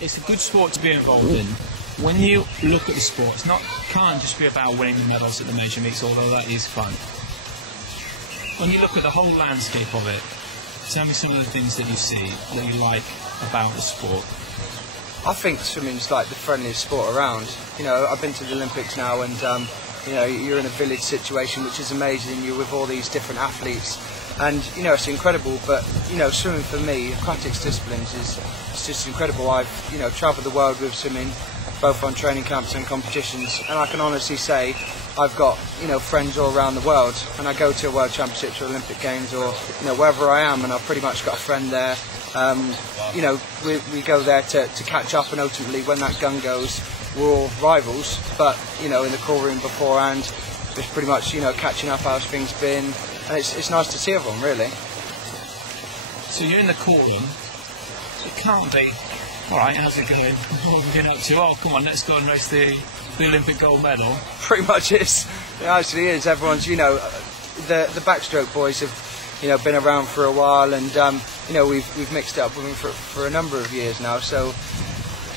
It's a good sport to be involved in. When you look at the sport, can't just be about winning medals at the major meets, although that is fun. When you look at the whole landscape of it, tell me some of the things that you see that you like about the sport. I think swimming's like the friendliest sport around. You know, I've been to the Olympics now, and you know, you're in a village situation, which is amazing. You're with all these different athletes, and you know, it's incredible. But you know, swimming for me, aquatics disciplines, it's just incredible. I've travelled the world with swimming, both on training camps and competitions, and I can honestly say I've got friends all around the world, and I go to a World Championships or Olympic Games or wherever I am, and I've pretty much got a friend there. We go there to catch up, and ultimately when that gun goes, we're all rivals, but in the call room beforehand, just pretty much catching up how's things been, and it's nice to see everyone really. So you're in the call room. It can't be, alright, how's it going? What have you been up to? Oh, come on, let's go and race the Olympic gold medal. Pretty much is. It actually is. Everyone's, the backstroke boys have been around for a while, and we've mixed it up with them for a number of years now. So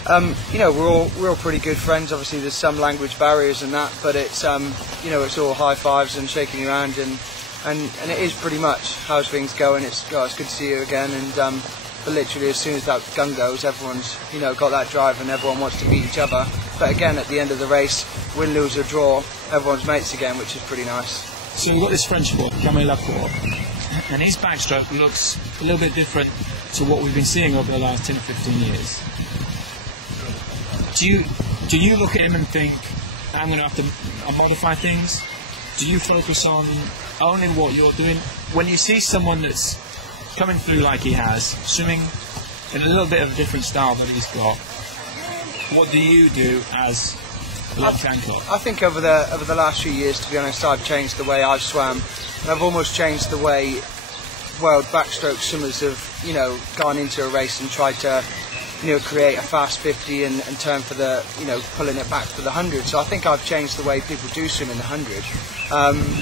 we're all pretty good friends. Obviously, there's some language barriers and that, but it's it's all high fives and shaking your hand, and it is pretty much how's things going. It's good to see you again, and but literally as soon as that gun goes, everyone's got that drive, and everyone wants to beat each other. But again, at the end of the race, win, lose or draw, everyone's mates again, which is pretty nice. So we've got this French boy, Camille Lacour, and his backstroke looks a little bit different to what we've been seeing over the last 10 or 15 years. Do you look at him and think, I'm going to have to modify things? Do you focus on only what you're doing? When you see someone that's coming through like he has, swimming in a little bit of a different style that he's got, what do you do as Tancock? I think over the last few years, to be honest, I've changed the way I've swam, and I've almost changed the way world backstroke swimmers have gone into a race and tried to create a fast 50 and turn for the pulling it back for the 100. So I think I've changed the way people do swim in the 100.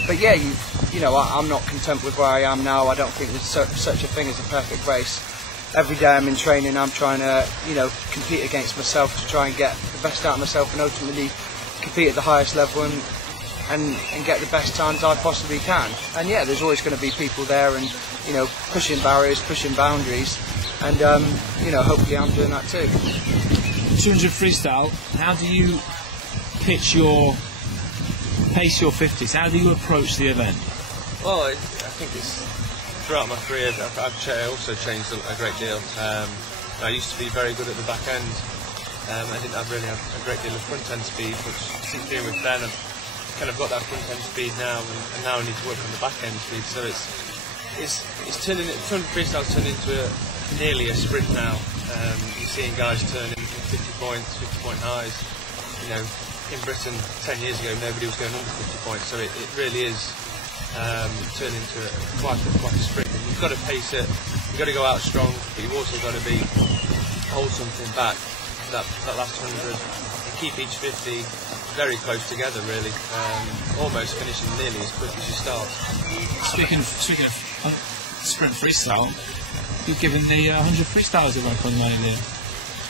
But yeah, I'm not content with where I am now. I don't think there's such a thing as a perfect race. Every day I'm in training, I'm trying to compete against myself to try and get the best out of myself, and ultimately compete at the highest level and get the best times I possibly can. And yeah, there's always going to be people there and pushing barriers, pushing boundaries, and hopefully I'm doing that too. 200 freestyle, how do you pace your 50s? How do you approach the event? Well, I think it's throughout my career I've also changed a great deal. I used to be very good at the back end. I didn't really have a great deal of front end speed, which since being with Ben I've kind of got that front end speed now, and now I need to work on the back end speed. So it's turning 200 freestyles turned into nearly a sprint now. You're seeing guys turning 50 point highs. In Britain 10 years ago nobody was going under 50 points, so it really is turning into quite a sprint. And you've got to pace it, you've got to go out strong, but you've also got to hold something back that last 100 and keep each 50 very close together really, almost finishing nearly as quick as you start. Speaking of sprint freestyle, you've given the 100 freestyles a run on lately.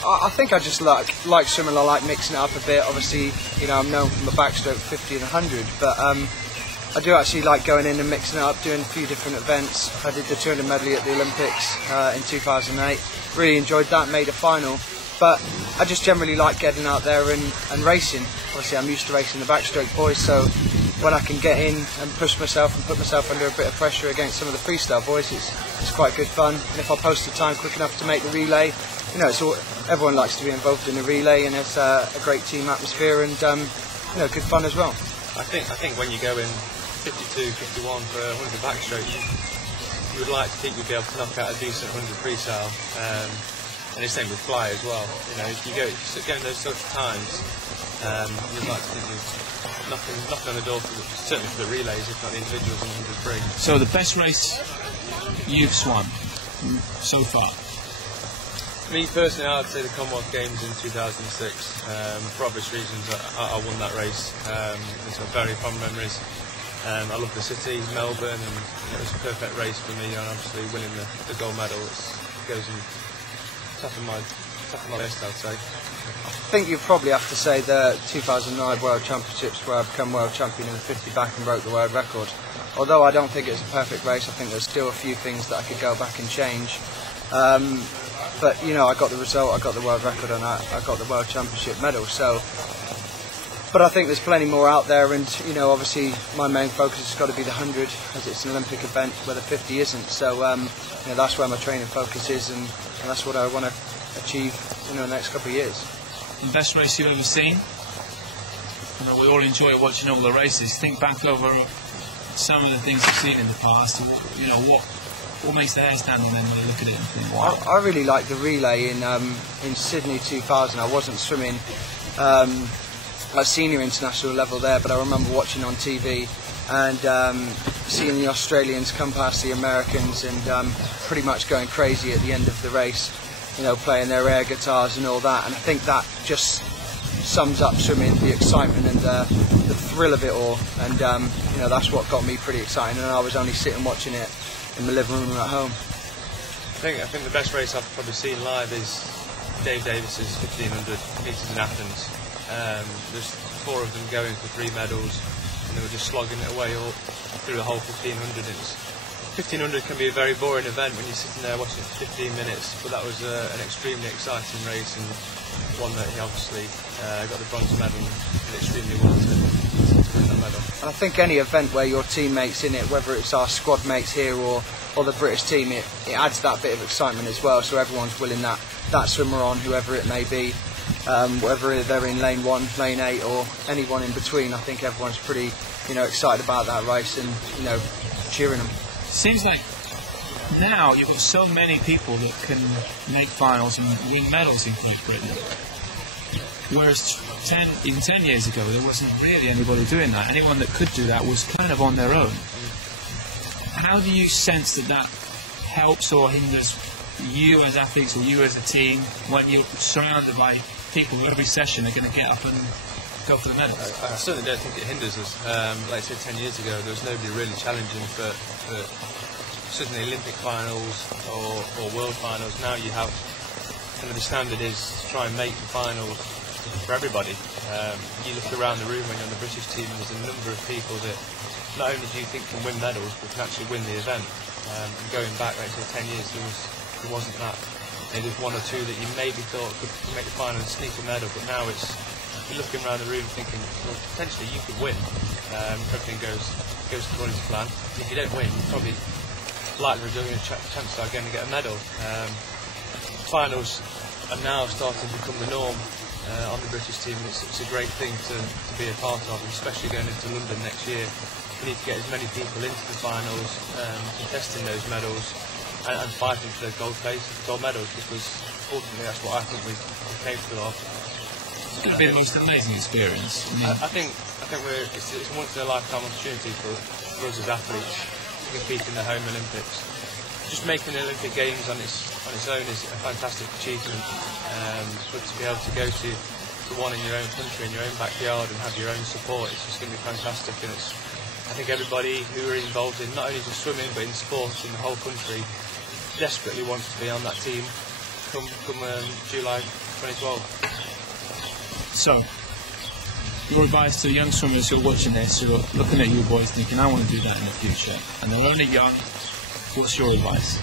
I think I just like swimming. I like mixing it up a bit. Obviously, I'm known for my backstroke 50 and 100, but I do actually like going in and mixing it up, doing a few different events. I did the 200 medley at the Olympics in 2008. Really enjoyed that, made a final. But I just generally like getting out there and racing. Obviously, I'm used to racing the backstroke boys, so when I can get in and push myself and put myself under a bit of pressure against some of the freestyle boys, it's quite good fun. And if I post the time quick enough to make the relay, everyone likes to be involved in the relay, and it's a great team atmosphere and good fun as well. I think when you go in 52, 51 for a 100 backstroke, you would like to think you'd be able to knock out a decent 100 freestyle. And the same with fly as well. If you go in those sorts of times, you'd like to think you're knocking on the door certainly for the relays, if not the individuals on 100 free. So the best race you've swum so far? Me personally, I'd say the Commonwealth Games in 2006. For obvious reasons, I won that race. It's got very fond memories. I love the city, Melbourne, and it was a perfect race for me. And obviously, winning the gold medal goes in top of my top of my list, I'd say. I think you probably have to say the 2009 World Championships, where I became world champion in the 50 back and broke the world record. Although I don't think it's a perfect race, I think there's still a few things that I could go back and change. But you know, I got the result, I got the world record, and I got the world championship medal. So, but I think there's plenty more out there, and you know, obviously my main focus has got to be the 100, as it's an Olympic event where the 50 isn't. So you know, that's where my training focus is, and that's what I want to achieve in the next couple of years. The best race you've ever seen? You know, we all enjoy watching all the races. Think back over some of the things you've seen in the past. You know, what makes the hair stand on them when you look at it and think, wow. I really like the relay in Sydney 2000. I wasn't swimming at senior international level there, but I remember watching on TV and seeing the Australians come past the Americans and pretty much going crazy at the end of the race, you know, playing their air guitars and all that. And I think that just sums up swimming, the excitement and the thrill of it all. And you know, that's what got me pretty excited. And I was only sitting watching it in my living room at home. I think the best race I've probably seen live is Dave Davis's 1500 metres in Athens. There's 4 of them going for 3 medals, and they were just slogging it away all through the whole 1500. 1500 can be a very boring event when you're sitting there watching it for 15 minutes, but that was an extremely exciting race, and one that he obviously got the bronze medal and extremely well to win that medal. And I think any event where your teammates in it, whether it's our squad mates here or the British team, it adds that bit of excitement as well. So everyone's willing that swimmer on, whoever it may be, whether they're in lane 1, lane 8, or anyone in between. I think everyone's pretty, you know, excited about that race and, you know, cheering them. Seems like now you've got so many people that can make finals and win medals in Great Britain. Whereas 10 years ago, there wasn't really anybody doing that. Anyone that could do that was kind of on their own. How do you sense that helps or hinders you as athletes or you as a team when you're surrounded by people who every session are going to get up and go for the medals? I certainly don't think it hinders us. Like I said, 10 years ago, there was nobody really challenging for certainly Olympic finals or world finals. Now you have, kind of the standard is to try and make the final for everybody. You look around the room when you're on the British team, there's a number of people that not only do you think can win medals, but can actually win the event. And going back, like I said, 10 years, there wasn't that. Maybe there's 1 or 2 that you maybe thought could make the final and sneak a medal, but now you're looking around the room thinking, well, potentially you could win. Everything goes according to plan. If you don't win, you're probably likely reducing the chances are going to get a medal. Finals are now starting to become the norm on the British team, and it's a great thing to be a part of, especially going into London next year. We need to get as many people into the finals, contesting those medals and fighting for the gold medals, because ultimately that's what I think we're capable of. It's going to be the most amazing experience. I think it's a once in a lifetime opportunity for us as athletes to compete in the home Olympics. Just making the Olympic Games on its own is a fantastic achievement, but to be able to go to one in your own country, in your own backyard, and have your own support, it's just going to be fantastic. And I think everybody who are involved in not only just swimming but in sports in the whole country desperately wants to be on that team come July 2012. So, your advice to young swimmers who are watching this, who are looking at you boys thinking, I want to do that in the future, and they're only young, what's your advice?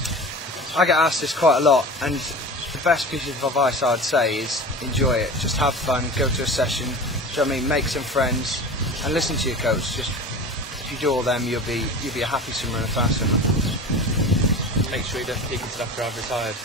I get asked this quite a lot, and the best piece of advice I'd say is enjoy it. Just have fun, go to a session, do you know what I mean? Make some friends, and listen to your coach. Just if you do all them, you'll be a happy swimmer and a fast swimmer. Make sure you don't peak until after I've retired.